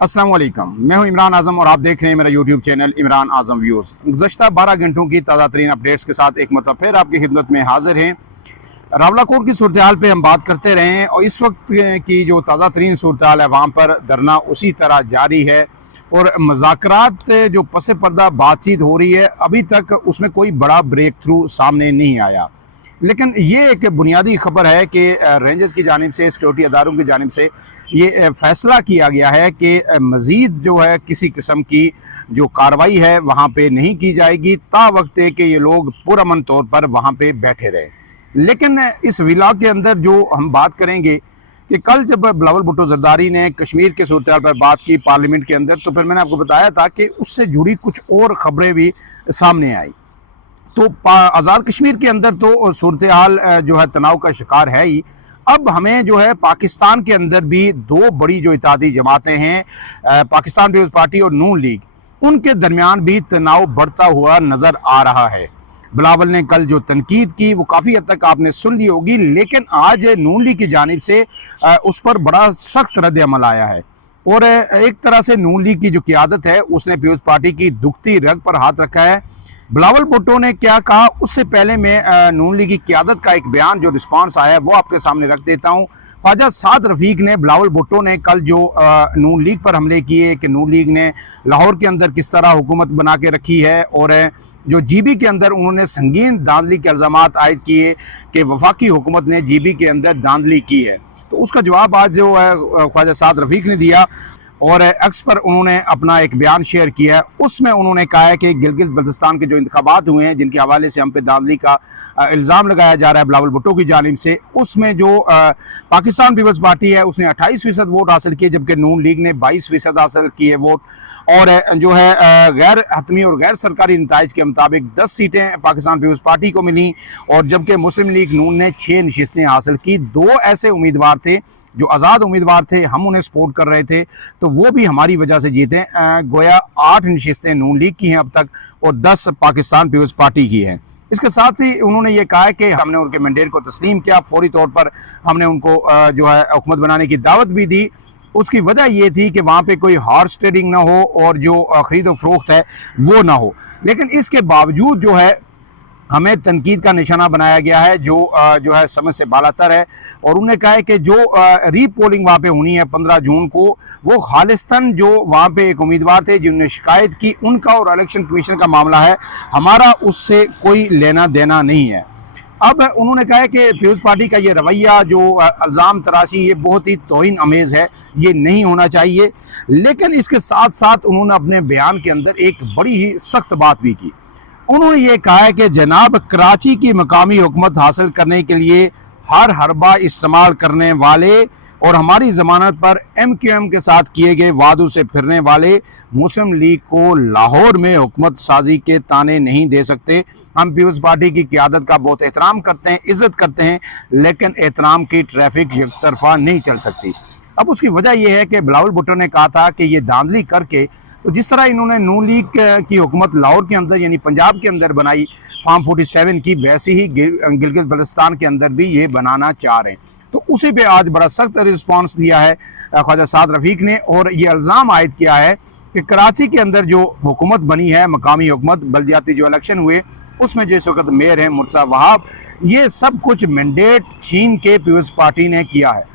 अस्सलाम वालेकुम, मैं हूं इमरान आज़म और आप देख रहे हैं मेरा यूट्यूब चैनल इमरान आज़म व्यूज़। गुज़श्ता 12 घंटों की ताज़ा तरीन अपडेट्स के साथ एक मरतबा फिर आपकी खिदमत में हाजिर हैं। रावलाकोट की सूरत हाल पर हम बात करते रहे हैं और इस वक्त की जो ताज़ा तरीन सूरत हाल है वहाँ पर धरना उसी तरह जारी है और मुज़ाकरात जो पस पर्दा बातचीत हो रही है अभी तक उसमें कोई बड़ा ब्रेक थ्रू सामने नहीं आया। लेकिन ये एक बुनियादी खबर है कि रेंजर्स की जानिब से, सिक्योरिटी अदारों की जानिब से ये फ़ैसला किया गया है कि मज़ीद जो है किसी किस्म की जो कार्रवाई है वहाँ पे नहीं की जाएगी ता वक्त कि ये लोग पुरअमन तौर पर वहाँ पे बैठे रहे। लेकिन इस विला के अंदर जो हम बात करेंगे कि कल जब बिलावल भुट्टो जरदारी ने कश्मीर के सूरत हाल पर बात की पार्लियामेंट के अंदर, तो फिर मैंने आपको बताया था कि उससे जुड़ी कुछ और ख़बरें भी सामने आई। तो आज़ाद कश्मीर के अंदर तो सूरत हाल जो है तनाव का शिकार है ही। अब हमें जो है पाकिस्तान के अंदर भी दो बड़ी जो इत्तेहादी जमातें हैं, पाकिस्तान पीपल्स पार्टी और नून लीग, उनके दरमियान भी तनाव बढ़ता हुआ नज़र आ रहा है। बिलावल ने कल जो तनकीद की वो काफ़ी हद तक आपने सुन ली होगी, लेकिन आज नून लीग की जानिब से उस पर बड़ा सख्त रद्द अमल आया है और एक तरह से नून लीग की जो क़ियादत है उसने पीपल्स पार्टी की दुखती रग पर हाथ रखा है। बिलावल भुट्टो ने क्या कहा उससे पहले मैं नून लीग की क़ियादत का एक बयान जो रिस्पांस आया है वो आपके सामने रख देता हूँ। ख्वाजा साद रफ़ीक ने बिलावल भुट्टो ने कल जो नून लीग पर हमले किए कि नून लीग ने लाहौर के अंदर किस तरह हुकूमत बना के रखी है और जो जीबी के अंदर उन्होंने संगीन धांधली के इल्ज़ामात आयद किए कि वफाकी हुकूमत ने जीबी के अंदर धांधली की है, तो उसका जवाब आज जो है ख्वाजा साद रफ़ीक ने दिया और एक्स पर उन्होंने अपना एक बयान शेयर किया है। उसमें उन्होंने कहा है कि गिलगित बल्तिस्तान के जो इंतखाबात हुए हैं जिनके हवाले से हम पे धांधली का इल्ज़ाम लगाया जा रहा है बिलावल भुट्टो की जानिब से, उसमें जो पाकिस्तान पीपल्स पार्टी है उसने 28% वोट हासिल किए जबकि नून लीग ने 22% हासिल किए वोट और जो है गैर हतमी और गैर सरकारी नताइज के मुताबिक 10 सीटें पाकिस्तान पीपल्स पार्टी को मिली और जबकि मुस्लिम लीग नून ने 6 नशिस्तें हासिल की। 2 ऐसे उम्मीदवार थे जो आज़ाद उम्मीदवार थे, हम उन्हें सपोर्ट कर रहे थे तो वो भी हमारी वजह से जीते। गोया 8 नशिस्तें नून लीग की हैं अब तक और 10 पाकिस्तान पीपल्स पार्टी की हैं। इसके साथ ही उन्होंने ये कहा है कि हमने उनके मैंडेट को तस्लीम किया, फौरी तौर पर हमने उनको जो है हुकूमत बनाने की दावत भी दी। उसकी वजह ये थी कि वहाँ पे कोई हॉर्स ट्रेडिंग ना हो और जो ख़रीद व फरोख्त है वो ना हो। लेकिन इसके बावजूद जो है हमें तनकीद का निशाना बनाया गया है जो है समझ से बालातर है और उन्होंने कहा है कि जो रीपोलिंग वहाँ पे होनी है 15 जून को, वो खालिस्तान जो वहाँ पे एक उम्मीदवार थे जिन्होंने शिकायत की उनका और इलेक्शन कमीशन का मामला है, हमारा उससे कोई लेना देना नहीं है। अब उन्होंने कहा है कि पीपल्स पार्टी का ये रवैया जो इल्ज़ाम तराशी ये बहुत ही तौहीन अमेज़ है, ये नहीं होना चाहिए। लेकिन इसके साथ साथ उन्होंने अपने बयान के अंदर एक बड़ी ही सख्त बात भी की। उन्होंने ये कहा है कि जनाब कराची की मकामी हुकूमत हासिल करने के लिए हर हरबा इस्तेमाल करने वाले और हमारी ज़मानत पर MQM के साथ किए गए वादों से फिरने वाले मुस्लिम लीग को लाहौर में हुकूमत साजी के ताने नहीं दे सकते। हम पीपल्स पार्टी की क़ियादत का बहुत एहतराम करते हैं, इज़्ज़त करते हैं, लेकिन एहतराम की ट्रैफिक एक तरफा नहीं चल सकती। अब उसकी वजह यह है कि बिलावल भुट्टो ने कहा था कि ये धांधली करके, तो जिस तरह इन्होंने नून लीग की हुकूमत लाहौर के अंदर यानी पंजाब के अंदर बनाई फार्म 47 की, वैसे ही गिलगित बल्तिस्तान के अंदर भी ये बनाना चाह रहे हैं। तो उसी पे आज बड़ा सख्त रिस्पांस दिया है ख्वाजा साद रफ़ीक ने और ये इल्ज़ाम आयद किया है कि कराची के अंदर जो हुकूमत बनी है, मकामी हुकूमत, बल्दियाती जो इलेक्शन हुए उसमें जिस वक्त मेयर हैं मुर्तज़ा वहाब, ये सब कुछ मैंडेट छीन के पीपल्स पार्टी ने किया है।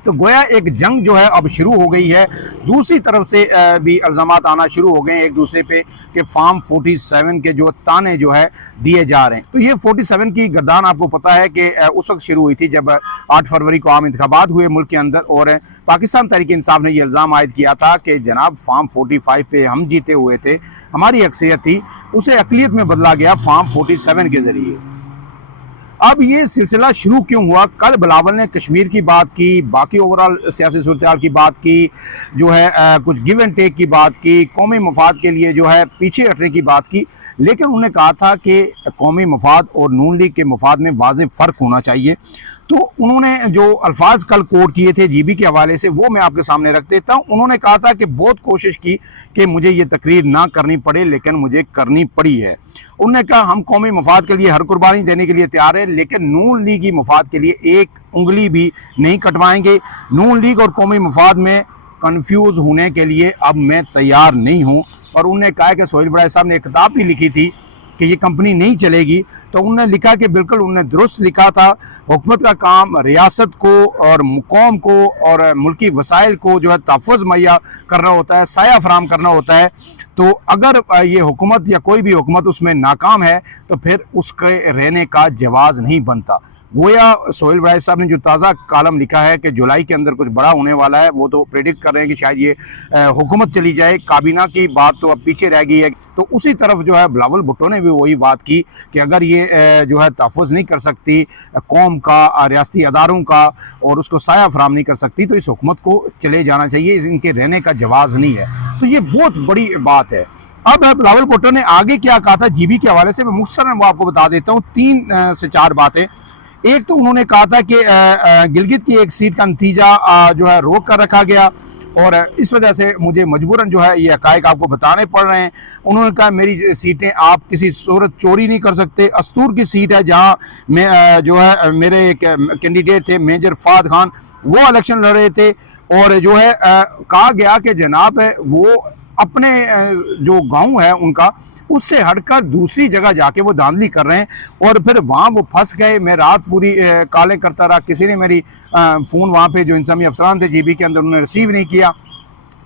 तो गोया एक जंग जो है अब शुरू हो गई है। दूसरी तरफ से भी इल्ज़ामात आना शुरू हो गए हैं एक दूसरे पे कि फार्म 47 के जो ताने जो है दिए जा रहे हैं। तो ये 47 की गर्दान आपको पता है कि उस वक्त शुरू हुई थी जब 8 फरवरी को आम इंतखाबात हुए मुल्क के अंदर और पाकिस्तान तहरीक इंसाफ ने ये इल्ज़ाम आयद किया था कि जनाब फार्म 45 पे हम जीते हुए थे, हमारी अक्सरियत थी, उसे अक़लियत में बदला गया फार्म 47 के ज़रिए। अब ये सिलसिला शुरू क्यों हुआ? कल बिलावल ने कश्मीर की बात की, बाकी ओवरऑल सियासी सूरत की बात की, जो है कुछ गिव एंड टेक की बात की, कौमी मफाद के लिए जो है पीछे हटने की बात की, लेकिन उन्होंने कहा था कि कौमी मफाद और नून लीग के मफाद में वाज़ेह फ़र्क होना चाहिए। तो उन्होंने जो अल्फाज कल कोट किए थे जीबी के हवाले से वो मैं आपके सामने रख देता हूँ। उन्होंने कहा था कि बहुत कोशिश की कि मुझे ये तकरीर ना करनी पड़े लेकिन मुझे करनी पड़ी है। उन्होंने कहा हम कौमी मफाद के लिए हर कुर्बानी देने के लिए तैयार है, लेकिन नून लीगी मफाद के लिए एक उंगली भी नहीं कटवाएंगे। नून लीग और कौमी मफाद में کنفیوز ہونے کے لیے اب میں تیار نہیں ہوں۔ اور انہوں نے کہا کہ سہیل وڑائچ صاحب نے ایک کتاب بھی لکھی تھی کہ یہ کمپنی نہیں چلے گی، تو انہوں نے لکھا کہ بالکل انہوں نے درست لکھا تھا، حکومت کا کام ریاست کو اور قوم کو اور ملکی وسائل کو جو ہے تحفظ مہیا کرنا ہوتا ہے، سایہ فراہم کرنا ہوتا ہے۔ تو اگر یہ حکومت یا کوئی بھی حکومت اس میں ناکام ہے تو پھر اس کے رہنے کا جواز نہیں بنتا۔ گویا سہیل وڑائچ صاحب نے جو تازہ کالم لکھا ہے کہ جولائی کے اندر کچھ بڑا ہونے والا ہے، وہ تو پریڈکٹ کر رہے ہیں کہ شاید یہ حکومت چلی جائے، کابینہ کی بات تو اب پیچھے رہ گئی ہے۔ تو اسی طرف جو ہے بلاول بھٹو نے بھی وہی بات کی کہ اگر یہ جو ہے تحفظ نہیں کر سکتی قوم کا، ریاستی اداروں کا، اور اس کو سایہ فراہم نہیں کر سکتی تو اس حکومت کو چلے جانا چاہیے، ان کے رہنے کا جواز نہیں ہے۔ تو یہ بہت بڑی بات ہے۔ اب بلاول بھٹو نے آگے کیا کہا تھا جی بی کے حوالے سے، میں مختصراً وہ آپ کو بتا دیتا ہوں، 3 سے 4 باتیں۔ ایک تو انہوں نے کہا تھا کہ گلگت کی ایک سیٹ کا نتیجہ جو ہے روک کر رکھا گیا اور اس وجہ سے مجھے مجبوراً جو ہے یہ حقائق آپ کو بتانے پڑ رہے ہیں۔ انہوں نے کہا میری سیٹیں آپ کسی صورت چوری نہیں کر سکتے۔ استور کی سیٹ ہے جہاں میں جو ہے میرے ایک کینڈیڈیٹ تھے میجر فہد خان، وہ الیکشن لڑ رہے تھے، اور جو ہے کہا گیا کہ جناب وہ اپنے جو گاؤں ہے ان کا، اس سے ہٹ کر دوسری جگہ جا کے وہ دھاندلی کر رہے ہیں، اور پھر وہاں وہ پھنس گئے۔ میں رات پوری کالیں کرتا رہا، کسی نے میری فون وہاں پہ جو انتظامی افسران تھے جی بی کے اندر انہوں نے ریسیو نہیں کیا۔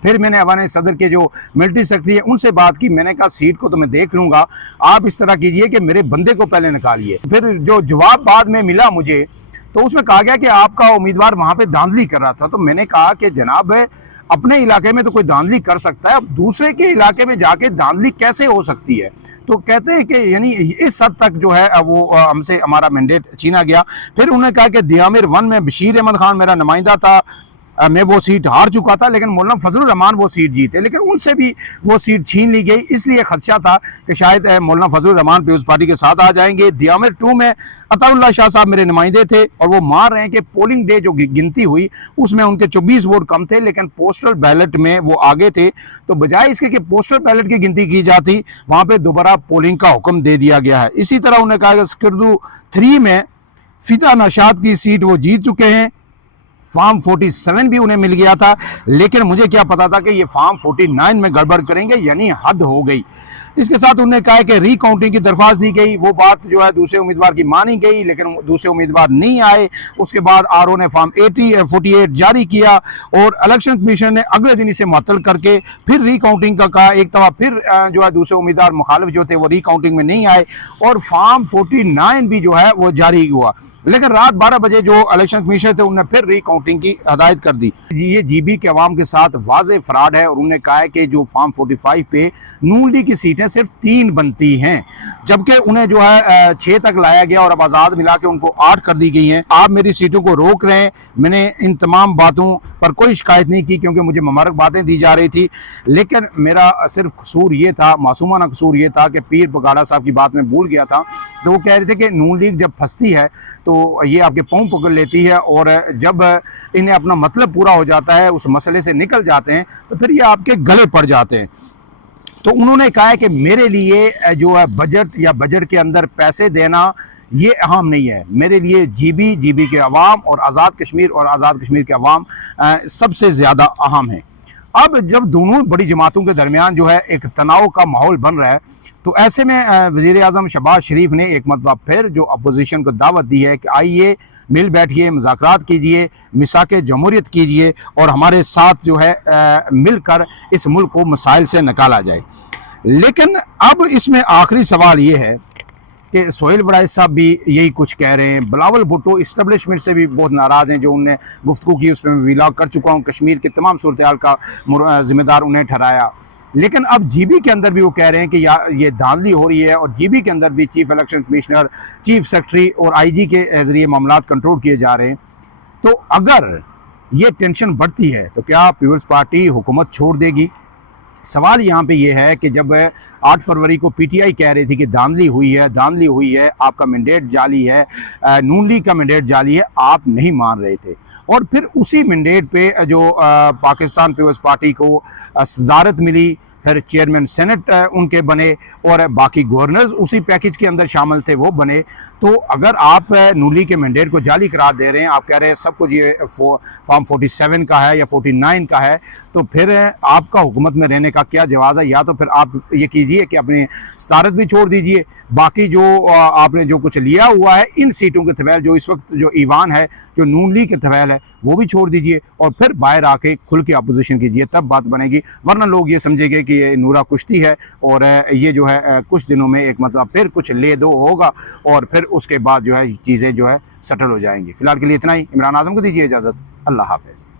پھر میں نے ایوان صدر کے جو ملٹری سیکرٹری ہیں ان سے بات کی، میں نے کہا سیٹ کو تو میں دیکھ لوں گا، آپ اس طرح کیجئے کہ میرے بندے کو پہلے نکالیے۔ پھر جو جواب بعد میں ملا مجھے تو اس میں کہا گیا کہ آپ کا امیدوار وہاں پہ دھاندلی کر رہا تھا۔ تو میں نے کہا کہ جناب اپنے علاقے میں تو کوئی دھاندلی کر سکتا ہے، اب دوسرے کے علاقے میں جا کے دھاندلی کیسے ہو سکتی ہے؟ تو کہتے ہیں کہ یعنی اس حد تک جو ہے وہ ہم سے ہمارا مینڈیٹ چھینا گیا۔ پھر انہوں نے کہا کہ دیامر 1 میں بشیر احمد خان میرا نمائندہ تھا، میں وہ سیٹ ہار چکا تھا، لیکن مولانا فضل الرحمان وہ سیٹ جیتے، لیکن ان سے بھی وہ سیٹ چھین لی گئی، اس لیے خدشہ تھا کہ شاید مولانا فضل الرحمان پیپلز پارٹی کے ساتھ آ جائیں گے۔ دیامر 2 میں عطا اللہ شاہ صاحب میرے نمائندے تھے، اور وہ مان رہے ہیں کہ پولنگ ڈے جو گنتی ہوئی اس میں ان کے 24 ووٹ کم تھے، لیکن پوسٹل بیلٹ میں وہ آگے تھے، تو بجائے اس کے کہ پوسٹل بیلٹ کی گنتی کی جاتی وہاں پہ دوبارہ پولنگ کا حکم دے دیا گیا ہے۔ اسی طرح انہوں نے کہا کہ سکردو 3 میں فتح نشاط کی سیٹ وہ جیت چکے ہیں، فارم 47 بھی انہیں مل گیا تھا، لیکن مجھے کیا پتا تھا کہ یہ فارم 49 میں گڑبڑ کریں گے، یعنی حد ہو گئی۔ اس کے ساتھ انہوں نے کہا کہ ری کاؤنٹنگ کی درخواست دی گئی، وہ بات جو ہے دوسرے امیدوار کی مانی گئی، لیکن دوسرے امیدوار نہیں آئے۔ اس کے بعد آر او نے فارم 48 جاری کیا، اور الیکشن کمیشن نے اگلے دن اسے معطل کر کے پھر ری کاؤنٹنگ کا کہا۔ ایک دفعہ پھر جو ہے دوسرے امیدوار مخالف جو تھے وہ ری کاؤنٹنگ میں نہیں آئے، اور فارم 49 بھی جو ہے وہ جاری ہوا، لیکن رات 12 بجے جو الیکشن کمیشن تھے انہوں نے پھر ری کاؤنٹنگ کی ہدایت کر دی۔ یہ جی بی کے عوام کے ساتھ واضح فراڈ ہے، اور انہوں نے کہا ہے کہ جو فارم 45 پہ نون لیگ کی سیٹیں صرف 3 بنتی ہیں، جبکہ انہیں جو ہے 6 تک لایا گیا، اور اب آزاد ملا کے ان کو 8 کر دی گئی ہیں۔ آپ میری سیٹوں کو روک رہے ہیں، میں نے ان تمام باتوں پر کوئی شکایت نہیں کی کیونکہ مجھے مبارک باتیں دی جا رہی تھی، لیکن میرا صرف قصور یہ تھا، معصومانہ قصور یہ تھا کہ پیر بگاڑا صاحب کی بات میں بھول گیا تھا۔ تو وہ کہہ رہے تھے کہ نون لیگ جب پھنستی ہے تو یہ آپ کے پاؤں پکڑ لیتی ہے، اور جب انہیں اپنا مطلب پورا ہو جاتا ہے، اس مسئلے سے نکل جاتے ہیں، تو پھر یہ آپ کے گلے پڑ جاتے ہیں۔ تو انہوں نے کہا ہے کہ میرے لیے جو ہے بجٹ یا بجٹ کے اندر پیسے دینا یہ اہم نہیں ہے، میرے لیے جی بی کے عوام اور آزاد کشمیر کے عوام سب سے زیادہ اہم ہیں۔ اب جب دونوں بڑی جماعتوں کے درمیان جو ہے ایک تناؤ کا ماحول بن رہا ہے، تو ایسے میں وزیر اعظم شہباز شریف نے ایک مرتبہ پھر جو اپوزیشن کو دعوت دی ہے کہ آئیے مل بیٹھیے، مذاکرات کیجئے، میثاق جمہوریت کیجئے، اور ہمارے ساتھ جو ہے مل کر اس ملک کو مسائل سے نکالا جائے۔ لیکن اب اس میں آخری سوال یہ ہے کہ سہیل وڑائچ صاحب بھی یہی کچھ کہہ رہے ہیں، بلاول بھٹو اسٹیبلشمنٹ سے بھی بہت ناراض ہیں، جو انہوں نے گفتگو کی اس میں ویلاگ کر چکا ہوں، کشمیر کے تمام صورتحال کا ذمہ دار انہیں ٹھہرایا۔ لیکن اب جی بی کے اندر بھی وہ کہہ رہے ہیں کہ یہ دھاندلی ہو رہی ہے، اور جی بی کے اندر بھی chief election commissioner, chief secretary اور آئی جی کے ذریعے معاملات کنٹرول کیے جا رہے ہیں۔ تو اگر یہ ٹینشن بڑھتی ہے تو کیا پیپلز پارٹی حکومت چھوڑ دے گی؟ سوال یہاں پہ یہ ہے کہ جب 8 فروری کو پی ٹی آئی کہہ رہی تھی کہ دھاندلی ہوئی ہے، آپ کا مینڈیٹ جعلی ہے، نون لیگ کا مینڈیٹ جعلی ہے، آپ نہیں مان رہے تھے، اور پھر اسی مینڈیٹ پہ جو پاکستان پیپلز پارٹی کو صدارت ملی، फिर चेयरमैन सेनेट उनके बने और बाकी गवर्नर्स उसी पैकेज के अंदर शामिल थे, वो बने। तो अगर आप नून लीग के मैंडेट को जाली करार दे रहे हैं, आप कह रहे हैं सब कुछ ये फॉर्म 47 का है या 49 का है, तो फिर आपका हुकूमत में रहने का क्या जवाज़ है? या तो फिर आप ये कीजिए कि अपनी सदारत भी छोड़ दीजिए, बाकी जो आपने जो कुछ लिया हुआ है इन सीटों के तवेल, जो इस वक्त जो ईवान है जो नून लीग के तवेल है, वो भी छोड़ दीजिए और फिर बाहर आके खुल के अपोजिशन कीजिए, तब बात बनेगी। वरना लोग ये समझेंगे कि ये नूरा कुश्ती है और ये जो है कुछ दिनों में एक मतलब फिर कुछ ले दो होगा और फिर उसके बाद जो है चीज़ें जो है सेटल हो जाएंगी। फ़िलहाल के लिए इतना ही। इमरान आज़म को दीजिए इजाज़त। अल्लाह हाफ़िज़।